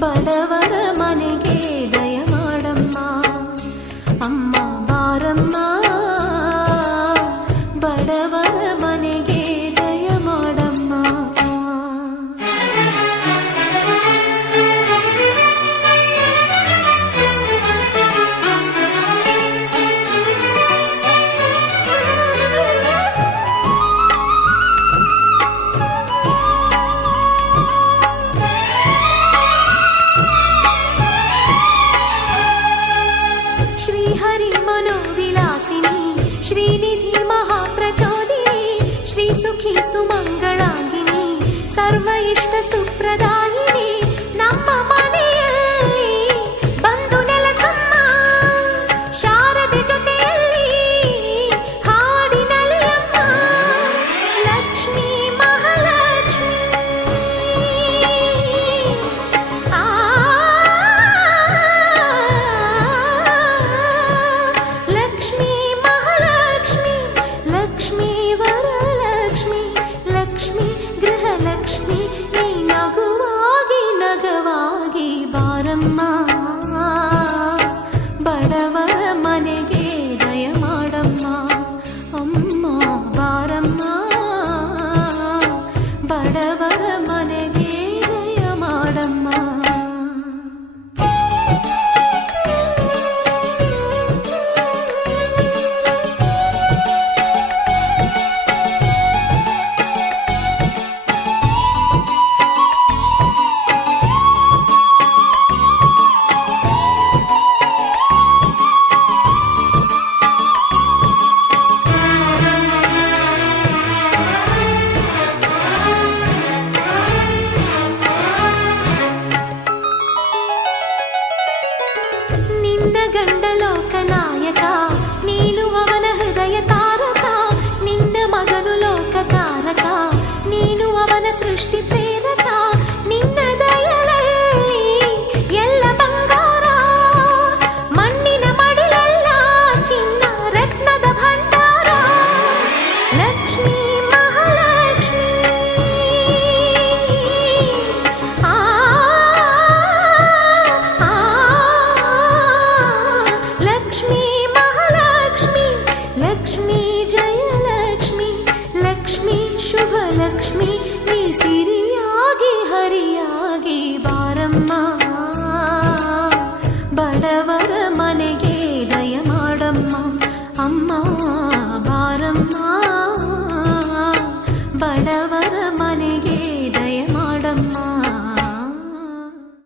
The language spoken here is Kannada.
ಬಡವರ ಮನೆಗೆ ದಯ ಮಾಡಮ್ಮ ಅಮ್ಮ ಬಾರಮ್ಮ ಬಡವರ ಮನೆಗೆ ದಯ ಮಾಡಮ್ಮ. श्रीहरि मनोविलासिनी श्रीनिधि महाप्रचोदिनी श्री सुखी सुमंगलांगिनी सर्व इष्ट सुप्रदायिनी ನಮ್ಮ ಮನೆಯಲ್ಲಿ ಬಂದು ನೆಲೆಸಮ್ಮ ಶಾರದೆ ಜೊತೆಯಲ್ಲಿ ಹಾಡಿನಲಿಯಮ್ಮ ಲಕ್ಷ್ಮೀ ಮಹಾಲಕ್ಷ್ಮಿ ಲಕ್ಷ್ಮೀ ಮಹಾಲಕ್ಷ್ಮಿ ಲಕ್ಷ್ಮೀ ವರಲಕ್ಷ್ಮಿ ಲಕ್ಷ್ಮೀ ಗೃಹಲಕ್ಷ್ಮಿ ನೀ ನಗುವಾಗಿ ನಗವಾಗಿ ಬಾರಮ್ಮ ಬಡವರ ಮನೆಗೆ ದಯ ಮಾಡಮ್ಮ ಅಮ್ಮ ಬಾರಮ್ಮ ಬಡವರ ಮನೆಗೆ ದಯ ಮಾಡಮ್ಮ. ನಿನ್ನ ಗಂಡ ಲೋಕನಾಯಕ ನೀನು ಅವನ ಹೃದಯ ತಾರಕ ನಿನ್ನ ಮಗನು ಲೋಕಕಾರಕ ನೀನು ಅವನ ಸೃಷ್ಟಿ ಪ್ರೇರಕ ನಿನ್ನ ದಯಲಲ್ಲಿ ಎಲ್ಲ ಬಂಗಾರ ಮಣ್ಣಿನ ಮಡಿಲಲ್ಲ ಚಿನ್ನ ರತ್ನದ ಭಂಡಾರ ಲಕ್ಷ್ಮೀ ಮಹಾಲಕ್ಷ್ಮಿ ಲಕ್ಷ್ಮೀ ಮಹಾಲಕ್ಷ್ಮಿ ಲಕ್ಷ್ಮೀ ಜಯಲಕ್ಷ್ಮಿ ಲಕ್ಷ್ಮೀ ಶುಭ ಲಕ್ಷ್ಮಿ ನೀ ಸಿರಿಯಾಗಿ ಹರಿಯಾಗಿ ಬಾರಮ್ಮ ಬಡವರ ಮನೆಗೆ ದಯ ಮಾಡಮ್ಮ ಅಮ್ಮ ಬಾರಮ್ಮ ಬಡವರ ಮನೆಗೆ ದಯ